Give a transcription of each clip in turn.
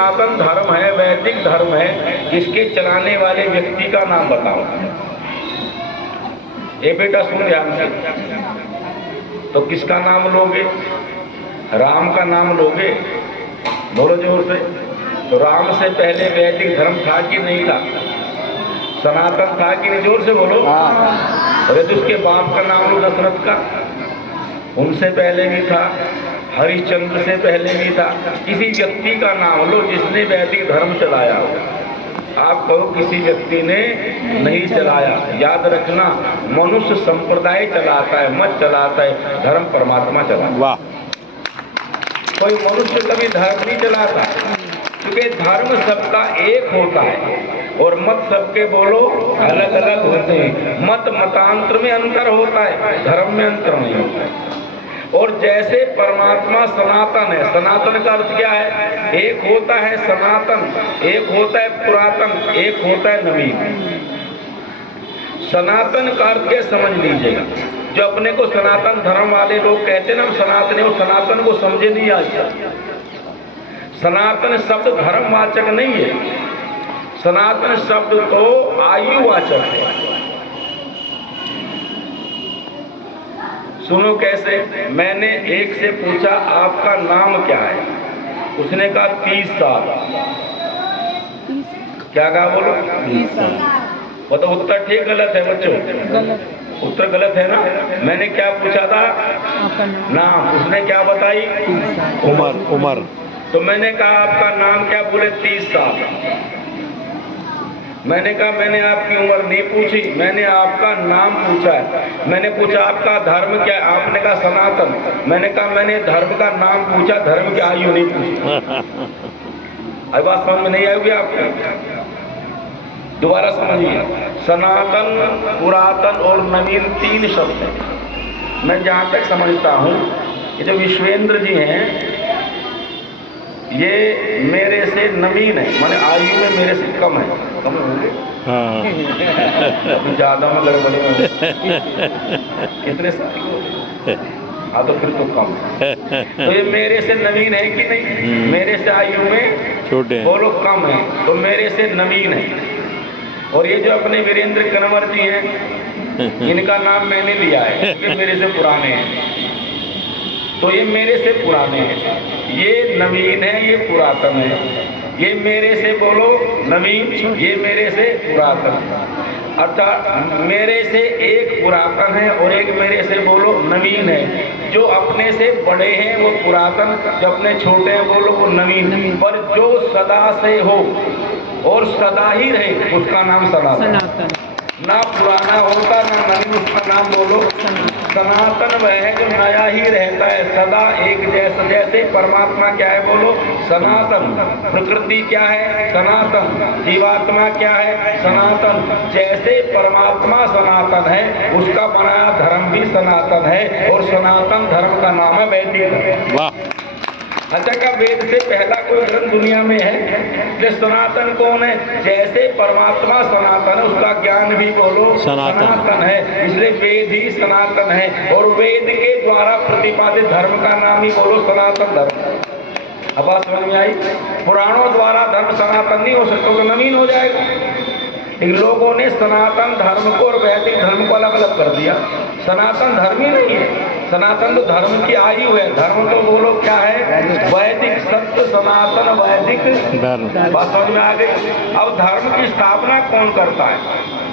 सनातन धर्म है, वैदिक धर्म है, इसके चलाने वाले व्यक्ति का नाम बताओ। ये बेटा सुन ध्यान से, तो किसका नाम लोगे? राम का नाम लोगे? बोलो जोर से। तो राम से पहले वैदिक धर्म था कि नहीं था? सनातन था कि नहीं? जोर से बोलो। अरे तो उसके बाप का नाम लो, दशरथ का, उनसे पहले भी था, हरिश्चंद्र से पहले भी था। किसी व्यक्ति का नाम लो जिसने वैदिक धर्म चलाया हो। आप कहो किसी व्यक्ति ने नहीं चलाया। याद रखना, मनुष्य संप्रदाय चलाता है, मत चलाता है, धर्म परमात्मा चलाता। वाह। कोई मनुष्य कभी धर्म नहीं चलाता, क्योंकि धर्म सबका एक होता है और मत सबके बोलो अलग अलग होते हैं। मत मतांतर में अंतर होता है, धर्म में अंतर नहीं होता है। और जैसे परमात्मा सनातन है, सनातन का अर्थ क्या है? एक होता है सनातन, एक होता है पुरातन, एक होता है नवीन। सनातन का अर्थ क्या समझ लीजिएगा। जो अपने को सनातन धर्म वाले लोग कहते हैं ना हम सनातन, वो सनातन को समझे नहीं आज तक। सनातन शब्द धर्मवाचक नहीं है, सनातन शब्द तो आयुवाचक है। सुनो कैसे। मैंने एक से पूछा आपका नाम क्या है? उसने कहा 30 साल। क्या कहा बोलो? 30 साल। वो तो उत्तर ठीक गलत है बच्चों? गलत। उत्तर गलत है ना? मैंने क्या पूछा था? आपका नाम। उसने क्या बताई? उम्र। तो मैंने कहा आपका नाम क्या? बोले 30 साल। मैंने कहा मैंने आपकी उम्र नहीं पूछी, मैंने आपका नाम पूछा है। मैंने पूछा आपका धर्म क्या है? आपने कहा सनातन। मैंने कहा मैंने धर्म का नाम पूछा, धर्म की आयु नहीं पूछी। अब बात समझ में नहीं आएगी आपको? दोबारा समझिए। सनातन, पुरातन और नवीन 3 शब्द हैं। मैं जहाँ तक समझता हूँ, ये जो विश्वेंद्र जी हैं ये मेरे से नवीन है, माने आयु में मेरे से कम है। कम होंगे? हाँ। अभी ज्यादा में गड़बड़ी में कितने साल? हाँ तो फिर तो कम है। तो ये मेरे से नवीन है कि नहीं? मेरे से आयु में छोटे, बोलो कम है, तो मेरे से नवीन है। और ये जो अपने वीरेंद्र कन्वर जी हैं, इनका नाम मैंने लिया है, ये मेरे से पुराने हैं। तो ये मेरे से पुराने हैं, ये नवीन है, ये पुरातन है। ये मेरे से बोलो नवीन, ये मेरे से पुरातन। अर्थात मेरे से एक पुरातन है और एक मेरे से बोलो नवीन है। जो अपने से बड़े हैं वो पुरातन, जो अपने छोटे हैं बोलो वो नवीन। पर जो सदा से हो और सदा ही रहे उसका नाम सनातन। ना पुराना होता ना नवीन, उसका नाम बोलो सनातन। वह है जो नया ही रहता है, सदा एक जैसा। जैसे परमात्मा क्या है बोलो सनातन, प्रकृति क्या है सनातन, जीवात्मा क्या है सनातन। जैसे परमात्मा सनातन है, उसका बनाया धर्म भी सनातन है और सनातन धर्म का नाम है वैदिक धर्म। वाह। अच्छा का वेद से पहला कोई ग्रंथ दुनिया में है? जो सनातन कौन है? जैसे परमात्मा सनातन है, उसका ज्ञान भी बोलो सनातन है, इसलिए वेद ही सनातन है। और वेद के द्वारा प्रतिपादित धर्म का नाम ही बोलो सनातन धर्म। अब बात समझ में आई? पुराणों द्वारा धर्म सनातन नहीं हो सकता, तो नवीन हो जाएगा। इन लोगों ने सनातन धर्म को और वैदिक धर्म को अलग अलग कर दिया। सनातन धर्म ही नहीं है, सनातन तो धर्म की आयु है। धर्म तो बोलो क्या है? वैदिक, सत्य सनातन वैदिक धर्म। बात समझ में आ गई? अब धर्म की स्थापना कौन करता है?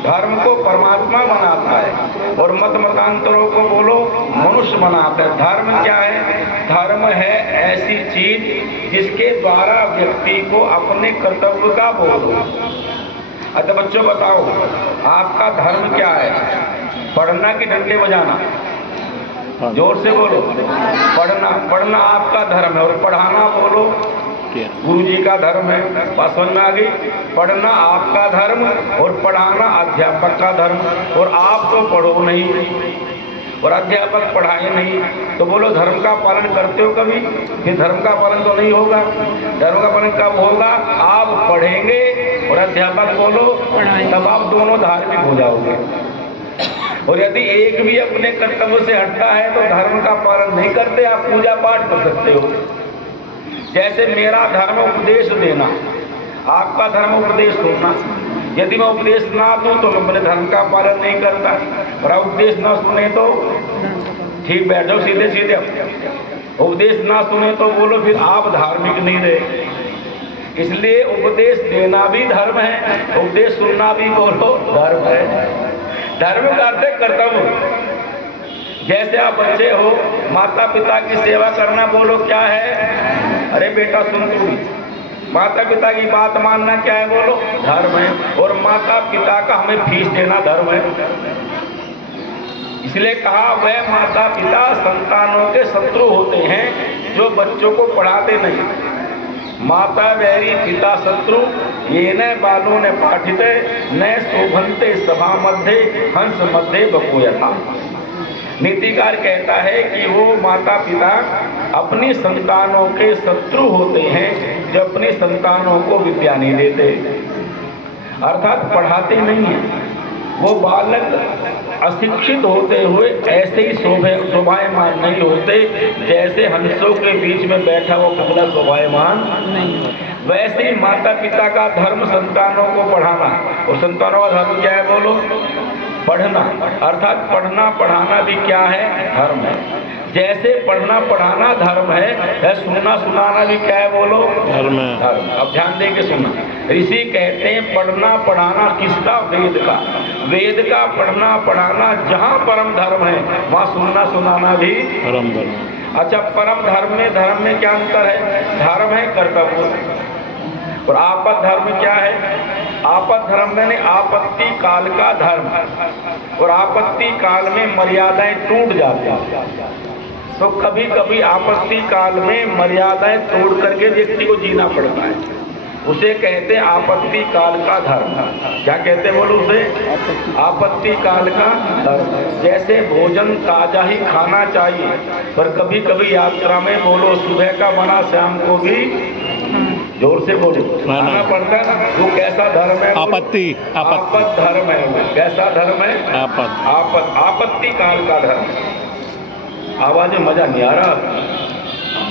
धर्म को परमात्मा बनाता है और मत मतांतरों को बोलो मनुष्य बनाता है। धर्म क्या है? धर्म है ऐसी चीज जिसके द्वारा व्यक्ति को अपने कर्तव्य का बोलो। अच्छा बच्चों बताओ, आपका धर्म क्या है? पढ़ना कि डंडे बजाना? जोर से बोलो। पढ़ना। पढ़ना आपका धर्म है और पढ़ाना बोलो गुरु जी का धर्म है। बात समझ में आ गई? पढ़ना आपका धर्म और पढ़ाना अध्यापक का धर्म। और आप तो पढ़ो नहीं और अध्यापक पढ़ाए नहीं, तो बोलो धर्म का पालन करते हो कभी? फिर धर्म का पालन तो नहीं होगा। धर्म का पालन कब होगा? आप पढ़ेंगे और अध्यापक बोलो, तब आप दोनों धार्मिक हो जाओगे। और यदि एक भी अपने कर्तव्य से हटता है तो धर्म का पालन नहीं करते, आप पूजा पाठ कर सकते हो। जैसे मेरा धर्म उपदेश देना, आपका धर्म उपदेश सुनना। यदि मैं उपदेश ना दूं तो मैं अपने धर्म का पालन नहीं करता, और उपदेश ना सुने तो ठीक बैठ जाओ सीधे सीधे। उपदेश ना सुने तो बोलो फिर आप धार्मिक नहीं रहे। इसलिए उपदेश देना भी धर्म है, उपदेश सुनना भी बोलो धर्म है। धर्म का अर्थ है कर्तव्य। जैसे आप बच्चे हो, माता पिता की सेवा करना बोलो क्या है? अरे बेटा सुन तू, माता पिता की बात मानना क्या है बोलो? धर्म है। और माता पिता का हमें फीस देना धर्म है। इसलिए कहा वह माता पिता संतानों के शत्रु होते हैं जो बच्चों को पढ़ाते नहीं। माता वैरी पिता शत्रु ये न बालों ने पाठिते न शोभनते सभा मध्य हंस मध्य बकोयथा। नीतिकार कहता है कि वो माता पिता अपनी संतानों के शत्रु होते हैं जो अपनी संतानों को विद्या नहीं देते, अर्थात पढ़ाते नहीं हैं। वो बालक अशिक्षित होते हुए ऐसे ही शोभायमान नहीं होते जैसे हंसों के बीच में बैठा वो कुबला शोभायमान नहीं। वैसे ही माता पिता का धर्म संतानों को पढ़ाना, और संतानों का धर्म क्या है बोलो? पढ़ना। अर्थात पढ़ना पढ़ाना भी क्या है? धर्म है। जैसे पढ़ना पढ़ाना धर्म है, सुनना सुनाना भी क्या है बोलो? धर्म है। धर्म। अब ध्यान दे के सुना। ऋषि कहते हैं पढ़ना पढ़ाना किसका? वेद का। वेद का पढ़ना पढ़ाना जहाँ परम धर्म है वहाँ सुनना सुनाना भी परम धर्म। अच्छा, परम धर्म में क्या अंतर है? धर्म है कर्तव्य, और आपद धर्म क्या है? आपद धर्म में आपत्ति काल का धर्म, और आपत्ति काल में मर्यादाएं टूट जाती हैं। तो कभी कभी आपत्ति काल में मर्यादाएं तोड़ करके व्यक्ति को जीना पड़ता है, उसे कहते हैं आपत्ति काल का धर्म। क्या कहते हैं बोलो उसे? आपत्ति काल का धर्म। जैसे भोजन ताजा ही खाना चाहिए, पर कभी कभी यात्रा में बोलो सुबह का बना शाम को भी जोर से बोलो खाना पड़ता है ना। वो कैसा धर्म है? आपत्ति धर्म है। वो कैसा धर्म है? आपत्ति काल का धर्म। आवाज में मजा नहीं आ रहा,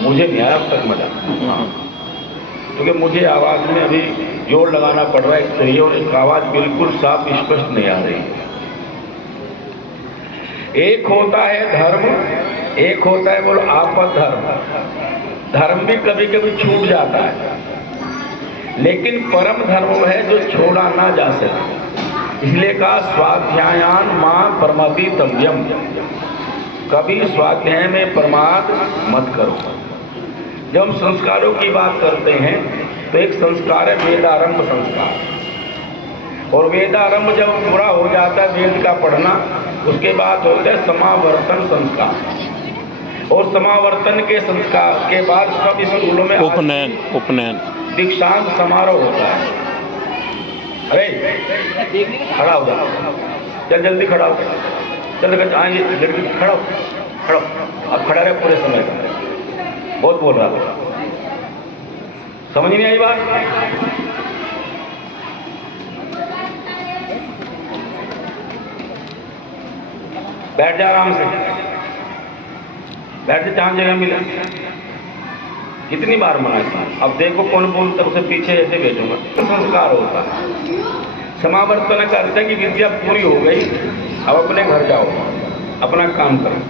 मुझे नहीं आया अब तक मजा, क्योंकि मुझे आवाज में अभी जोर लगाना पड़ रहा है चाहिए, और आवाज बिल्कुल साफ स्पष्ट नहीं आ रही। एक होता है धर्म, एक होता है बोलो आपद धर्म। धर्म भी कभी कभी छूट जाता है, लेकिन परम धर्म वो है जो छोड़ा ना जा सके। इसलिए कहा स्वाध्यायान मां परमपितव्यम। कभी स्वाध्याय में प्रमाद मत करो। जब हम संस्कारों की बात करते हैं तो एक संस्कार है वेदारंभ संस्कार, और वेदारंभ जब पूरा हो जाता है वेद का पढ़ना, उसके बाद होता है समावर्तन संस्कार, और समावर्तन के संस्कार के बाद सब स्कूलों में उपनयन दीक्षांत समारोह होता है। अरे खड़ा हो जा, चल जल्दी खड़ा हो, चल आएंगे लड़की, खड़ा हो। अब खड़ा रहे पूरे समय का। बहुत बोल रहा था, समझ नहीं आई बात? बैठ जा आराम से, बैठ जा जहाँ जगह मिले। कितनी बार मना किया, अब देखो कौन बोलता उसे पीछे ऐसे भेजूंगा। तो संस्कार होता है। समावर्तन का अर्थ है कि विद्या पूरी हो गई, अब अपने घर जाओ, अपना काम करो।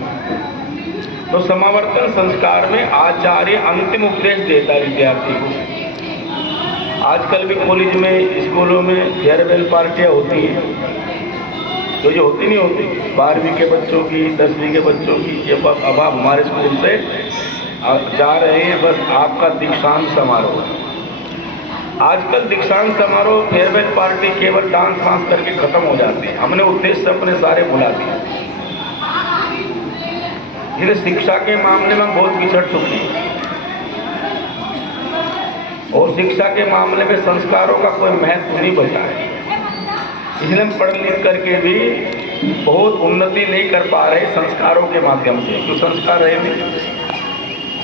तो समावर्तन संस्कार में आचार्य अंतिम उपदेश देता है विद्यार्थी को। आजकल भी कॉलेज में स्कूलों में फेयरवेल पार्टियाँ होती हैं, तो जो होती नहीं होती 12वीं के बच्चों की, 10वीं के बच्चों की, ये अब आप हमारे स्कूल से जा रहे हैं, बस आपका दीक्षांत समारोह। आजकल दीक्षांत समारोह फेयरवेल पार्टी केवल डांस वांस करके खत्म हो जाती है। हमने उद्देश्य अपने सारे भुला दिए। इसलिए शिक्षा के मामले में बहुत पिछड़ चुके हैं, और शिक्षा के मामले में संस्कारों का कोई महत्व नहीं बचा है। इसलिए हम पढ़ लिख करके भी बहुत उन्नति नहीं कर पा रहे संस्कारों के माध्यम से। तो संस्कार रहे नहीं।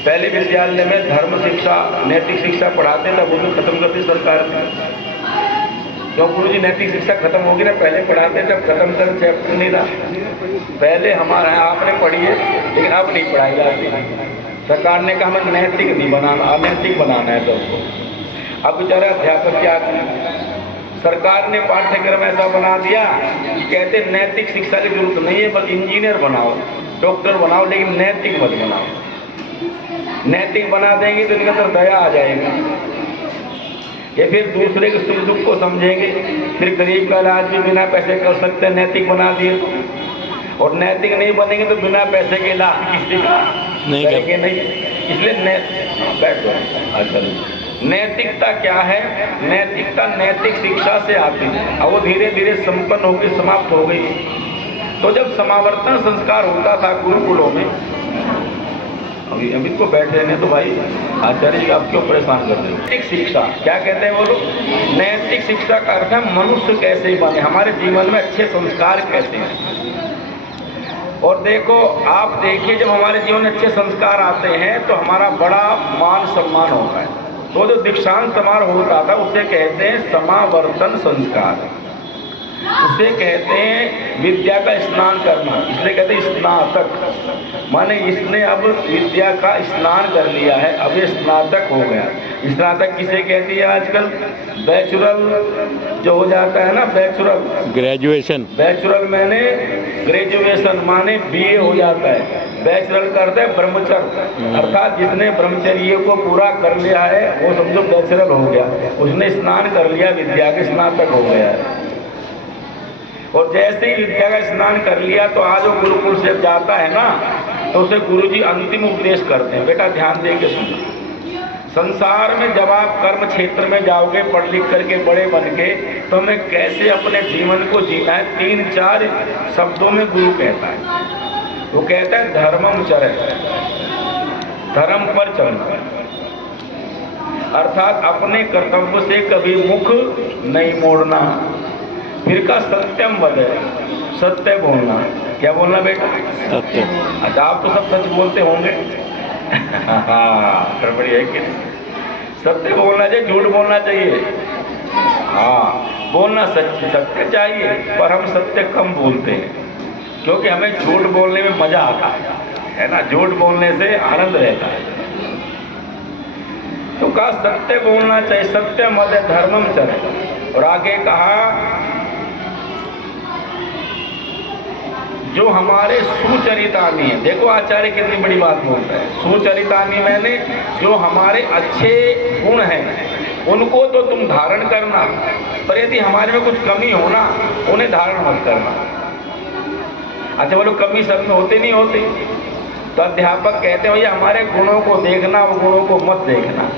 पहले विद्यालय में धर्म शिक्षा, नैतिक शिक्षा पढ़ाते थे, वो भी खत्म कर दी सरकार ने। क्यों गुरु जी? नैतिक शिक्षा खत्म होगी ना, पहले पढ़ाते थे, अब खत्म कर चैप्टर नहीं रहा। पहले हमारा आपने पढ़ी है, लेकिन अब नहीं पढ़ाई जाती। सरकार ने कहा हमें नैतिक नहीं बनाना, अनैतिक बनाना है सबको। अब बेचारे अध्यापक क्या करें, सरकार ने पाठ्यक्रम ऐसा बना दिया कि कहते नैतिक शिक्षा की जरूरत नहीं है, बस इंजीनियर बनाओ, डॉक्टर बनाओ, लेकिन नैतिक मत बनाओ। नैतिक बना देंगे तो इनके अंदर दया आ जाएगी, ये फिर दूसरे के सुख दुख को समझेंगे, फिर गरीब का इलाज भी बिना पैसे कर सकते हैं, नैतिक बना दिए तो। और नैतिक नहीं बनेंगे तो बिना पैसे के इलाज किसी का नहीं करेंगे नहीं। इसलिए अच्छा, नैतिकता क्या है? नैतिकता नैतिक शिक्षा से आती है और वो धीरे धीरे संपन्न होकर समाप्त हो गई। तो जब समावर्तन संस्कार होता था गुरुकुलों में, अभी तो बैठे रहने तो भाई आचार्य जी आप क्यों परेशान कर रहे हैं? नैतिक शिक्षा क्या कहते हैं वो लोग? नैतिक शिक्षा का अर्थ है मनुष्य कैसे बने, हमारे जीवन में अच्छे संस्कार कैसे हैं। और देखो आप देखिए, जब हमारे जीवन में अच्छे संस्कार आते हैं तो हमारा बड़ा मान सम्मान होता है। तो जो दीक्षांत समारोह होता था उसे कहते हैं समावर्तन संस्कार, उसे कहते हैं विद्या का स्नान करना, इसलिए कहते हैं स्नातक। माने इसने अब विद्या का स्नान कर लिया है, अब ये स्नातक हो गया। स्नातक किसे कहती है आजकल? बैचलर जो हो जाता है ना, बैचलर ग्रेजुएशन, बैचलर मैंने ग्रेजुएशन माने बीए हो जाता है। बैचलर करते हैं ब्रह्मचर्य, अर्थात जिसने ब्रह्मचर्य को पूरा कर लिया है वो समझो बैचलर हो गया, उसने स्नान कर लिया, विद्या के स्नातक हो गया है। और जैसे ही विद्या का स्नान कर लिया तो आज वो गुरुकुल से जाता है ना, तो उसे गुरुजी अंतिम उपदेश करते हैं, बेटा ध्यान दे के सुनो, संसार में जब आप कर्म क्षेत्र में जाओगे पढ़ लिख करके बड़े बन के, तो हमें कैसे अपने जीवन को जीना है, 3-4 शब्दों में गुरु कहता है। वो कहता है धर्मम चरण, धर्म पर चलना, अर्थात अपने कर्तव्य से कभी मुख नहीं मोड़ना। फिर का सत्यम वद, सत्य बोलना। क्या बोलना बेटा? सत्य। अच्छा आप तो सब सच बोलते होंगे। हाँ बढ़िया है कि सत्य बोलना चाहिए, झूठ बोलना चाहिए। हाँ बोलना सत्य चाहिए, पर हम सत्य कम बोलते हैं क्योंकि हमें झूठ बोलने में मजा आता है ना, झूठ बोलने से आनंद रहता है। तो कहा सत्य बोलना चाहिए, सत्य मद धर्मम चरे। और आगे कहा जो हमारे सुचरितानी है, देखो आचार्य कितनी बड़ी बात बोलता है, सुचरितानी मैंने जो हमारे अच्छे गुण हैं उनको तो तुम धारण करना, पर यदि हमारे में कुछ कमी हो ना उन्हें धारण मत करना। अच्छा बोलो कमी सब में होते नहीं होते? तो अध्यापक कहते हैं भैया हमारे गुणों को देखना, वो गुणों को मत देखना,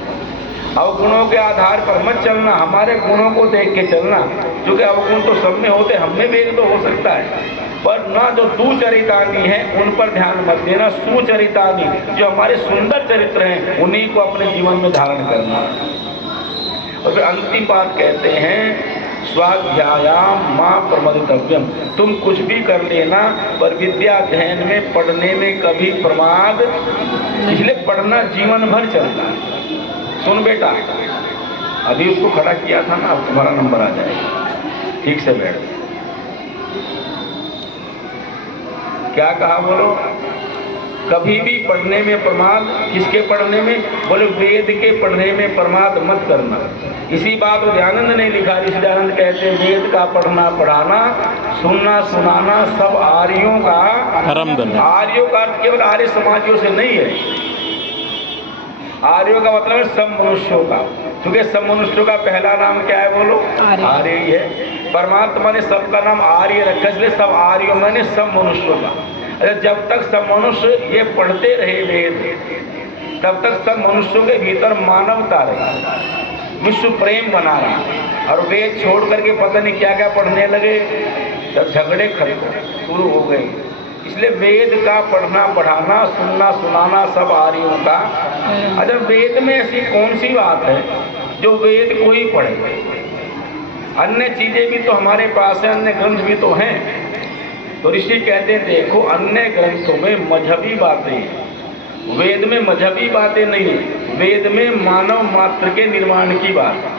और गुणों के आधार पर मत चलना, हमारे गुणों को देख के चलना, क्योंकि अवगुण तो सब में होते, हम में भी एक तो हो सकता है, पर ना जो सुचरितानी है उन पर ध्यान मत देना, सुचरितानी जो हमारे सुंदर चरित्र हैं उन्हीं को अपने जीवन में धारण करना। और फिर अंतिम बात कहते हैं स्वाध्यायाम मां प्रमदितव्यम, तुम कुछ भी कर लेना पर विद्या अध्ययन में पढ़ने में कभी प्रमाद, इसलिए पढ़ना जीवन भर चलता है। सुन बेटा, अभी उसको खड़ा किया था ना, अब तुम्हारा नंबर आ जाएगा, ठीक से बैठ। क्या कहा बोलो? कभी भी पढ़ने में प्रमाद, किसके पढ़ने में? बोले वेद के पढ़ने में प्रमाद मत करना। इसी बात को दयानंद ने लिखा, जिस दयानंद कहते हैं वेद का पढ़ना पढ़ाना, सुनना सुनाना सब आर्यों का धर्म है। आर्यों का अर्थ केवल आर्य समाजियों से नहीं है, आर्यों का मतलब है सब मनुष्यों का, क्योंकि सब मनुष्यों का पहला नाम क्या है बोलो? आर्य ही है। परमात्मा ने सबका नाम आर्य रखा, इसलिए सब आर्यों मैंने सब मनुष्यों का। अरे जब तक सब मनुष्य ये पढ़ते रहे वेद, तब तक सब मनुष्यों के भीतर मानवता रही, विश्व प्रेम बना रहा। और वेद छोड़ करके पता नहीं क्या क्या पढ़ने लगे, तब झगड़े खत्म शुरू हो गए। इसलिए वेद का पढ़ना पढ़ाना, सुनना सुनाना सब आर्यों का। अच्छा वेद में ऐसी कौन सी बात है जो वेद को ही पढ़े? अन्य चीजें भी तो हमारे पास है, अन्य ग्रंथ भी तो हैं। तो ऋषि कहते हैं देखो अन्य ग्रंथों में मजहबी बातें हैं, वेद में मजहबी बातें नहीं है, वेद में मानव मात्र के निर्माण की बात है।